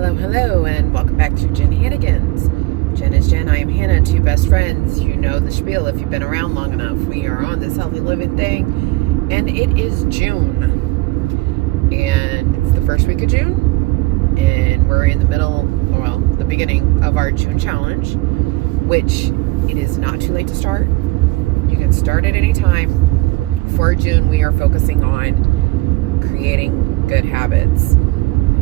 Hello, and welcome back to Jen Hannigan's. Jen is Jen, I am Hannah, two best friends. You know the spiel if you've been around long enough. We are on this healthy living thing, and it is June. And it's the first week of June, and we're in the the beginning of our June challenge, which it is not too late to start. You can start at any time. For June, we are focusing on creating good habits.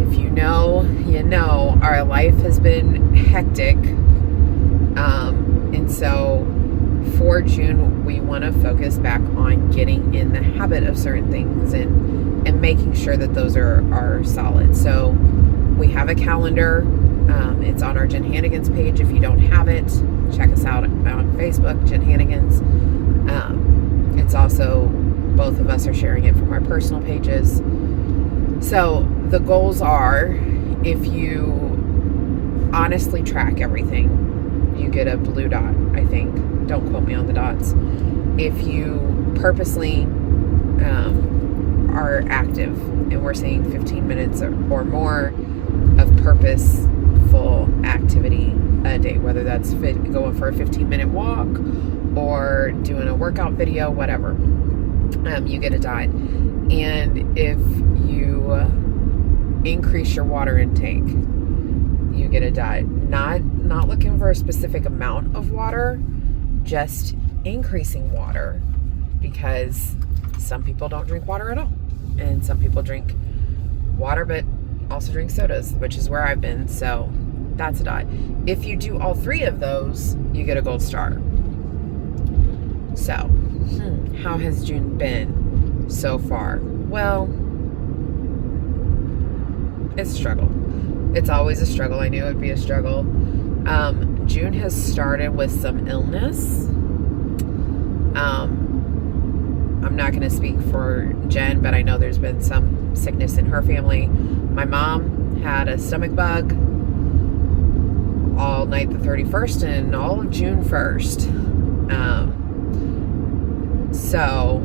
If you know, our life has been hectic. And so for June, we want to focus back on getting in the habit of certain things and making sure that those are solid. So we have a calendar. It's on our Jen Hannigan's page. If you don't have it, check us out on Facebook, Jen Hannigan's. It's also, both of us are sharing it from our personal pages. So the goals are, if you honestly track everything, you get a blue dot, I think. Don't quote me on the dots. If you purposely are active, and we're saying 15 minutes or more of purposeful activity a day, whether that's going for a 15-minute walk or doing a workout video, whatever, you get a dot. And if you increase your water intake, you get a dot. Not looking for a specific amount of water, just increasing water, because some people don't drink water at all, and some people drink water but also drink sodas, which is where I've been. So that's a dot. If you do all three of those, you get a gold star. So how has June been so far? Well, it's a struggle. It's always a struggle. I knew it would be a struggle. June has started with some illness. I'm not going to speak for Jen, but I know there's been some sickness in her family. My mom had a stomach bug all night the 31st and all of June 1st. So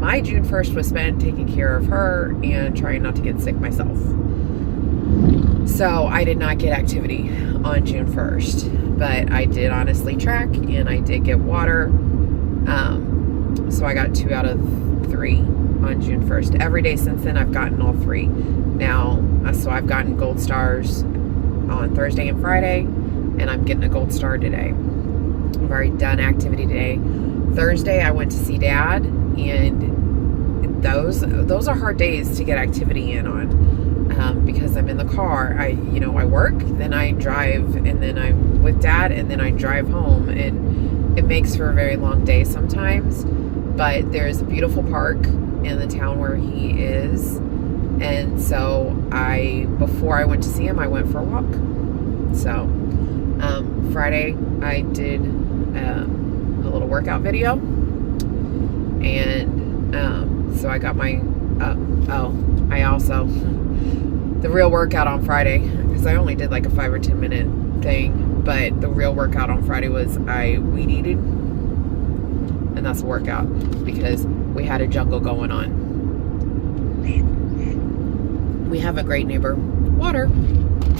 my June 1st was spent taking care of her and trying not to get sick myself. So I did not get activity on June 1st, but I did honestly track, and I did get water. So I got 2 out of 3 on June 1st. Every day since then, I've gotten all 3. Now, so I've gotten gold stars on Thursday and Friday, and I'm getting a gold star today. I've already done activity today. Thursday, I went to see Dad, and those are hard days to get activity in on. Because I'm in the car. I work, then I drive, and then I'm with Dad, and then I drive home, and it makes for a very long day sometimes. But there's a beautiful park in the town where he is, and so before I went to see him, I went for a walk. So Friday I did a little workout video, and so I got my I also the real workout on Friday, because I only did like a 5 or 10 minute thing, but the real workout on Friday was I weed eated, and that's a workout because we had a jungle going on. We have a great neighbor, Water.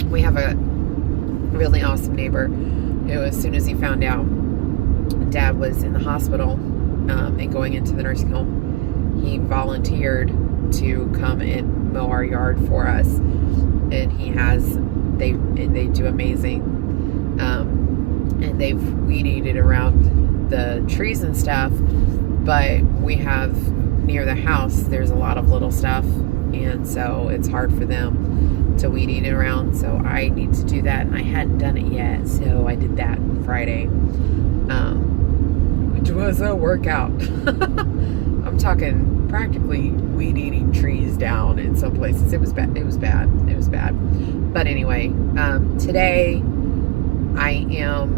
We have a really awesome neighbor who, as soon as he found out Dad was in the hospital and going into the nursing home, he volunteered to come and mow our yard for us, and they do amazing, and they've weed eated around the trees and stuff, but we have near the house there's a lot of little stuff, and so it's hard for them to weed eat it around. So I need to do that, and I hadn't done it yet, so I did that Friday, which was a workout. I'm talking practically weed eating trees down in some places. It was bad. But anyway, today I am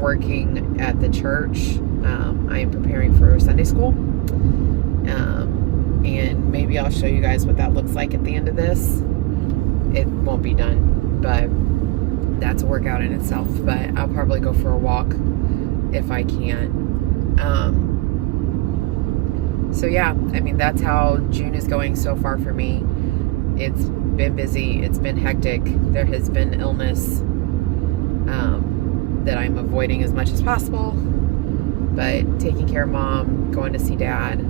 working at the church. I am preparing for Sunday school, and maybe I'll show you guys what that looks like at the end of this. It won't be done, but that's a workout in itself. But I'll probably go for a walk if I can. So yeah, I mean, that's how June is going so far for me. It's been busy. It's been hectic. There has been illness that I'm avoiding as much as possible. But taking care of mom, going to see dad,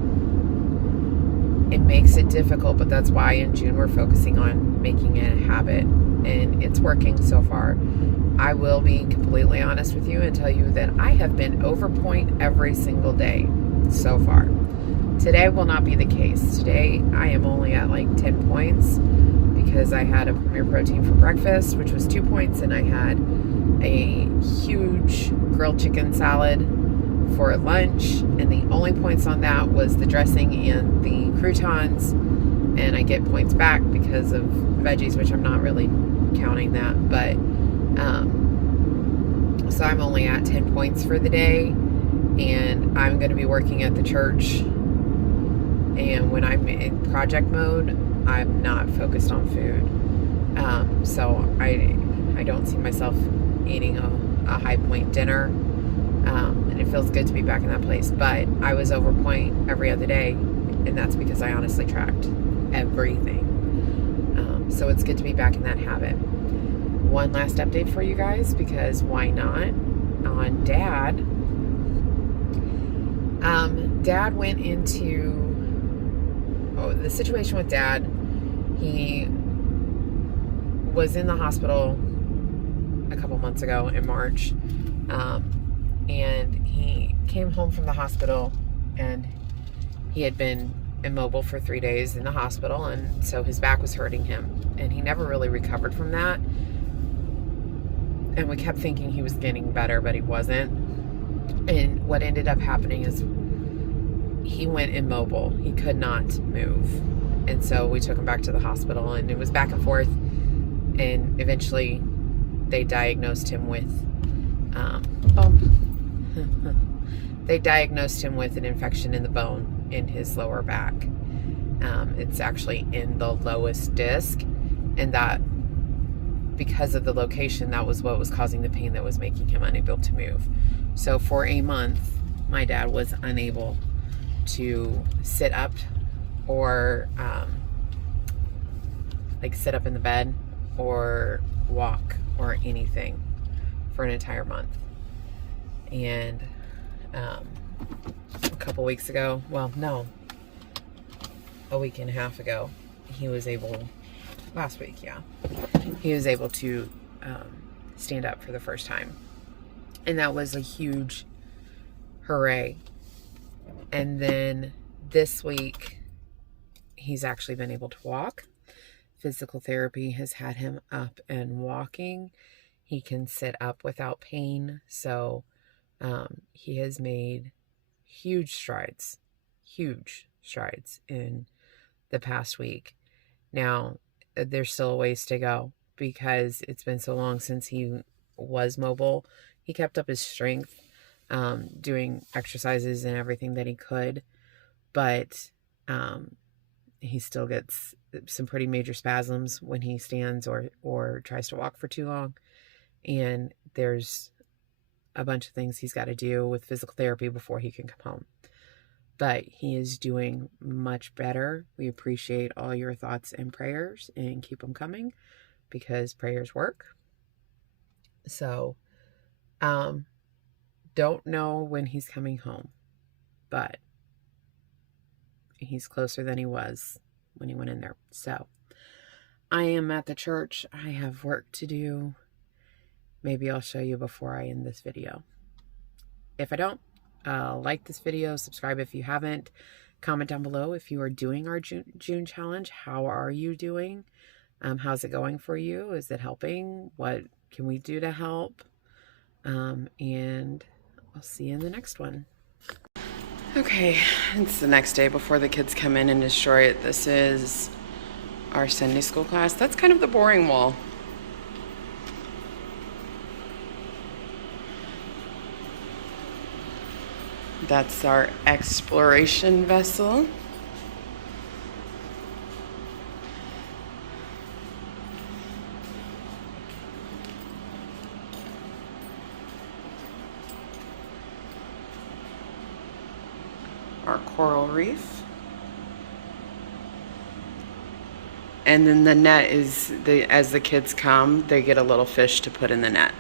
it makes it difficult. But that's why in June we're focusing on making it a habit. And it's working so far. I will be completely honest with you and tell you that I have been over point every single day so far. Today will not be the case. Today I am only at like 10 points because I had a Premier Protein for breakfast, which was 2 points, and I had a huge grilled chicken salad for lunch, and the only points on that was the dressing and the croutons, and I get points back because of veggies, which I'm not really counting that, but so I'm only at 10 points for the day, and I'm going to be working at the church, and when I'm in project mode, I'm not focused on food, so I don't see myself eating a high point dinner, and it feels good to be back in that place, but I was over point every other day, and that's because I honestly tracked everything, so it's good to be back in that habit. One last update for you guys, because why not, on Dad. Dad went into the situation with Dad. He was in the hospital a couple months ago in March, and he came home from the hospital, and he had been immobile for 3 days in the hospital, and so his back was hurting him, and he never really recovered from that. And we kept thinking he was getting better, but he wasn't. And what ended up happening is he went immobile. He could not move. And so we took him back to the hospital, and it was back and forth. And eventually they diagnosed him with, they diagnosed him with an infection in the bone in his lower back. It's actually in the lowest disc, and that, because of the location, that was what was causing the pain that was making him unable to move. So for a month, my dad was unable to sit up or like sit up in the bed or walk or anything for an entire month. And a couple weeks ago, well, no, a week and a half ago, he was able, last week, yeah, he was able to stand up for the first time. And that was a huge hooray. And then this week, he's actually been able to walk. Physical therapy has had him up and walking. He can sit up without pain. So he has made huge strides in the past week. Now, there's still a ways to go because it's been so long since he was mobile. He kept up his strength, doing exercises and everything that he could, but he still gets some pretty major spasms when he stands or tries to walk for too long. And there's a bunch of things he's got to do with physical therapy before he can come home. But he is doing much better. We appreciate all your thoughts and prayers, and keep them coming because prayers work. So, don't know when he's coming home, but he's closer than he was when he went in there. So, I am at the church. I have work to do. Maybe I'll show you before I end this video. If I don't, like this video, subscribe if you haven't, comment down below if you are doing our June challenge. How are you doing? How's it going for you? Is it helping? What can we do to help? And I'll see you in the next one. Okay, it's the next day before the kids come in and destroy it. This is our Sunday school class. That's kind of the boring wall. That's our exploration vessel. Our coral reef. And then the net is, as the kids come, they get a little fish to put in the net.